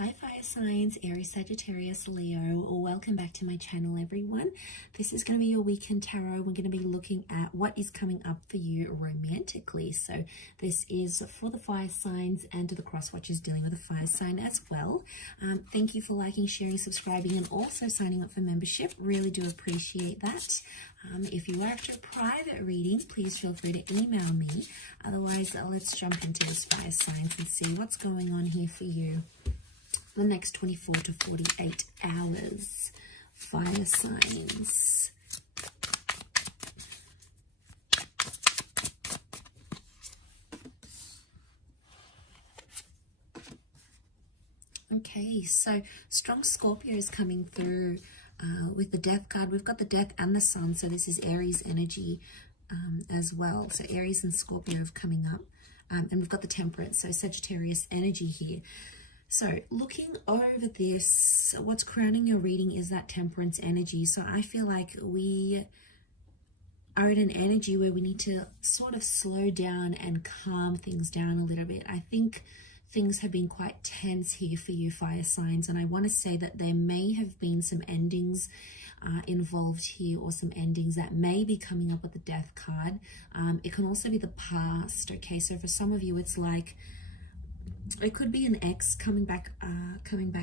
Hi fire signs, Aries, Sagittarius, Leo. Welcome back to my channel, everyone. This is going to be your weekend tarot. We're going to be looking at what is coming up for you romantically. So this is for the fire signs and to the cross watchers dealing with a fire sign as well. Thank you for liking, sharing, subscribing, and also signing up for membership. Really do appreciate that. If you are after a private reading, please feel free to email me. Otherwise, let's jump into this fire signs and see what's going on here for you. The next 24 to 48 hours, fire signs. Okay, so strong Scorpio is coming through with the death card. We've got the death and the sun, so this is Aries energy as well. So Aries and Scorpio are coming up. And we've got the temperance, so Sagittarius energy here. So looking over this, what's crowning your reading is that temperance energy. So I feel like we are at an energy where we need to sort of slow down and calm things down a little bit. I think things have been quite tense here for you fire signs, and I want to say that there may have been some endings involved here, or some endings that may be coming up with the death card. It can also be the past. Okay, so for some of you it's like it could be an ex coming back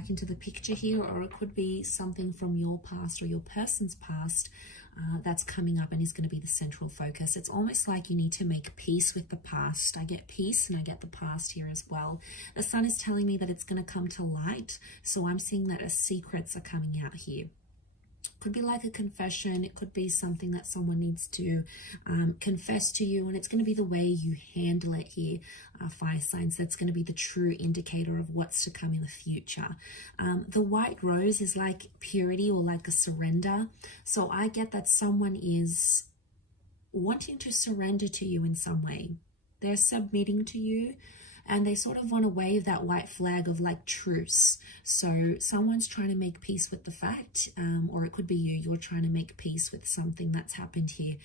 into the picture here, or it could be something from your past or your person's past that's coming up and is going to be the central focus. It's almost like you need to make peace with the past. I get peace and I get the past here as well. The sun is telling me that it's going to come to light, so I'm seeing that secrets are coming out here. Could be like a confession. It could be something that someone needs to confess to you, and it's going to be the way you handle it here, fire signs. That's going to be the true indicator of what's to come in the future. The white rose is like purity or like a surrender. So I get that someone is wanting to surrender to you in some way. They're submitting to you, and they sort of want to wave that white flag of like truce. So someone's trying to make peace with the fact, or it could be you're trying to make peace with something that's happened here.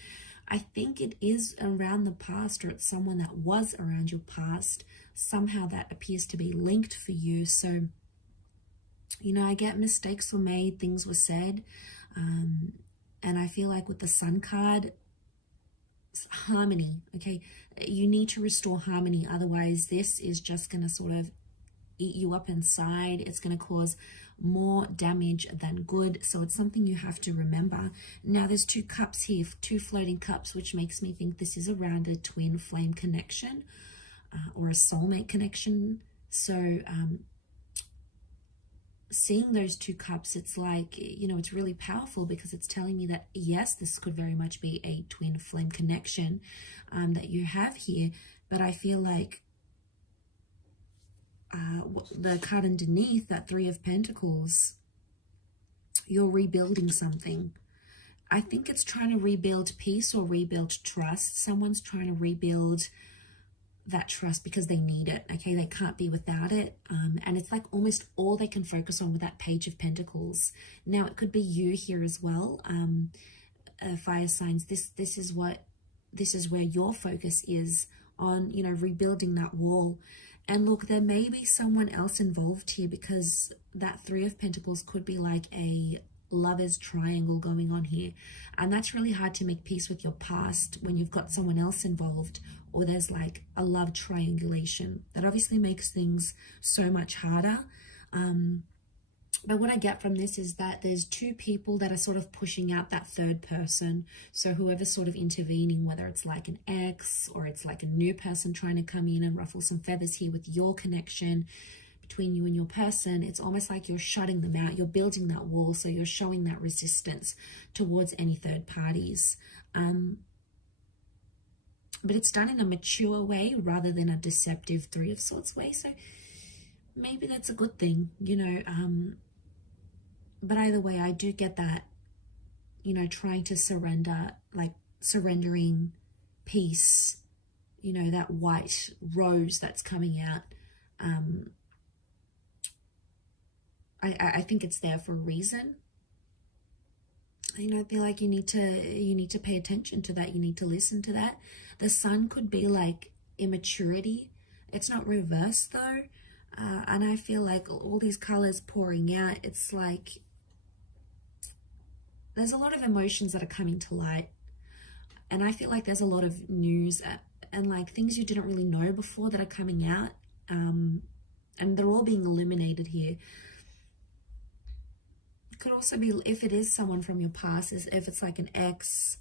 I think it is around the past, or it's someone that was around your past. Somehow that appears to be linked for you. So, you know, I get mistakes were made, things were said. And I feel like with the sun card, harmony, okay, you need to restore harmony, otherwise this is just going to sort of eat you up inside. It's going to cause more damage than good, so it's something you have to remember. Now there's two cups here, two floating cups, which makes me think this is around a twin flame connection or a soulmate connection. So seeing those two cups, it's like, you know, it's really powerful because it's telling me that yes, this could very much be a twin flame connection that you have here. But I feel like the card underneath, that Three of Pentacles, you're rebuilding something. I think it's trying to rebuild peace or rebuild trust. Someone's trying to rebuild that trust because they need it. Okay, they can't be without it, and it's like almost all they can focus on with that Page of Pentacles. Now it could be you here as well, fire signs. This is where your focus is on, you know, rebuilding that wall. And look, there may be someone else involved here, because that Three of Pentacles could be like a lover's triangle going on here, and that's really hard to make peace with your past when you've got someone else involved, or there's like a love triangulation. That obviously makes things so much harder. But what I get from this is that there's two people that are sort of pushing out that third person. So whoever's sort of intervening, whether it's like an ex or it's like a new person trying to come in and ruffle some feathers here with your connection between you and your person, it's almost like you're shutting them out. You're building that wall, so you're showing that resistance towards any third parties. But it's done in a mature way rather than a deceptive Three of Swords way. So maybe that's a good thing, you know. But either way, I do get that, you know, trying to surrender, like surrendering peace, you know, that white rose that's coming out. I think it's there for a reason. You know, I feel like you need to pay attention to that. You need to listen to that. The sun could be like immaturity. It's not reversed though. And I feel like all these colors pouring out, it's like there's a lot of emotions that are coming to light. And I feel like there's a lot of news and like things you didn't really know before that are coming out. And they're all being eliminated here. It could also be, if it is someone from your past, if it's like an ex,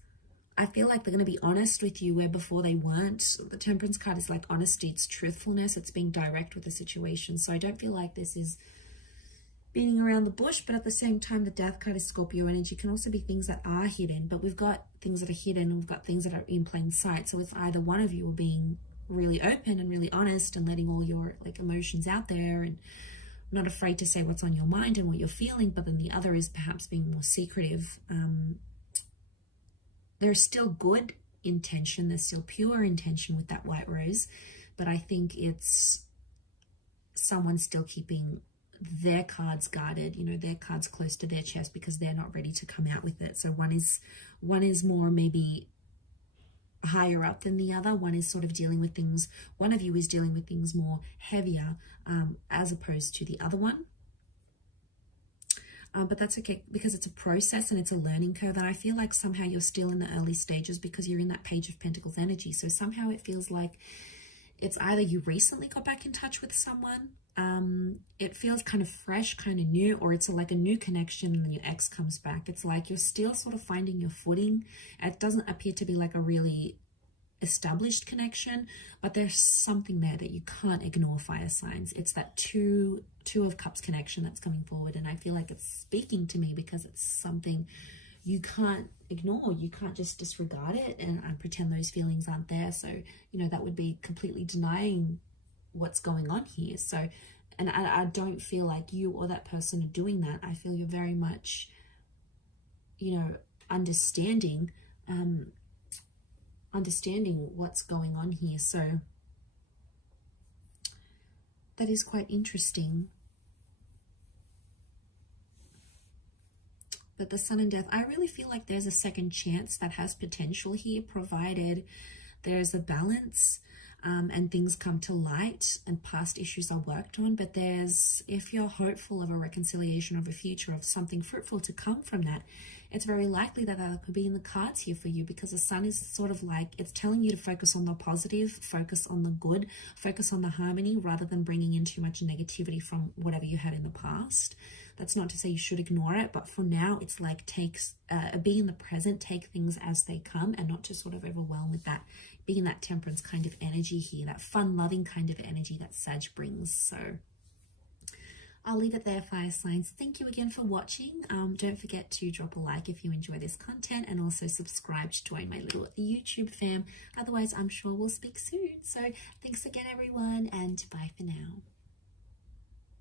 I feel like they're going to be honest with you where before they weren't. The Temperance card is like honesty, it's truthfulness, it's being direct with the situation. So I don't feel like this is beating around the bush, but at the same time, the Death card is Scorpio energy. Can also be things that are hidden, but we've got things that are hidden and we've got things that are in plain sight. So if either one of you are being really open and really honest and letting all your like emotions out there and not afraid to say what's on your mind and what you're feeling, but then the other is perhaps being more secretive, there's still good intention, there's still pure intention with that white rose, but I think it's someone still keeping their cards guarded, you know, their cards close to their chest because they're not ready to come out with it. So one is more maybe higher up than the other. One is sort of dealing with things, one of you is dealing with things more heavier as opposed to the other one. But that's okay because it's a process and it's a learning curve. And I feel like somehow you're still in the early stages because you're in that Page of Pentacles energy. So somehow it feels like it's either you recently got back in touch with someone, it feels kind of fresh, kind of new, or it's like a new connection and then your ex comes back. It's like you're still sort of finding your footing. It doesn't appear to be like a really established connection, but there's something there that you can't ignore, fire signs. It's that two of cups connection that's coming forward, and I feel like it's speaking to me because it's something you can't ignore. You can't just disregard it and pretend those feelings aren't there. So, you know, that would be completely denying what's going on here. So, and I don't feel like you or that person are doing that. I feel you're very much, you know, understanding what's going on here. So that is quite interesting. But the Sun and Death, I really feel like there's a second chance that has potential here, provided there's a balance and things come to light and past issues are worked on. But if you're hopeful of a reconciliation, of a future, of something fruitful to come from that, it's very likely that that could be in the cards here for you, because the Sun is sort of like, it's telling you to focus on the positive, focus on the good, focus on the harmony, rather than bringing in too much negativity from whatever you had in the past. That's not to say you should ignore it, but for now, it's like be in the present, take things as they come, and not to sort of overwhelm with that, being that Temperance kind of energy here, that fun, loving kind of energy that Sag brings. So I'll leave it there, fire signs. Thank you again for watching. Don't forget to drop a like if you enjoy this content, and also subscribe to join my little YouTube fam. Otherwise, I'm sure we'll speak soon. So thanks again, everyone, and bye for now.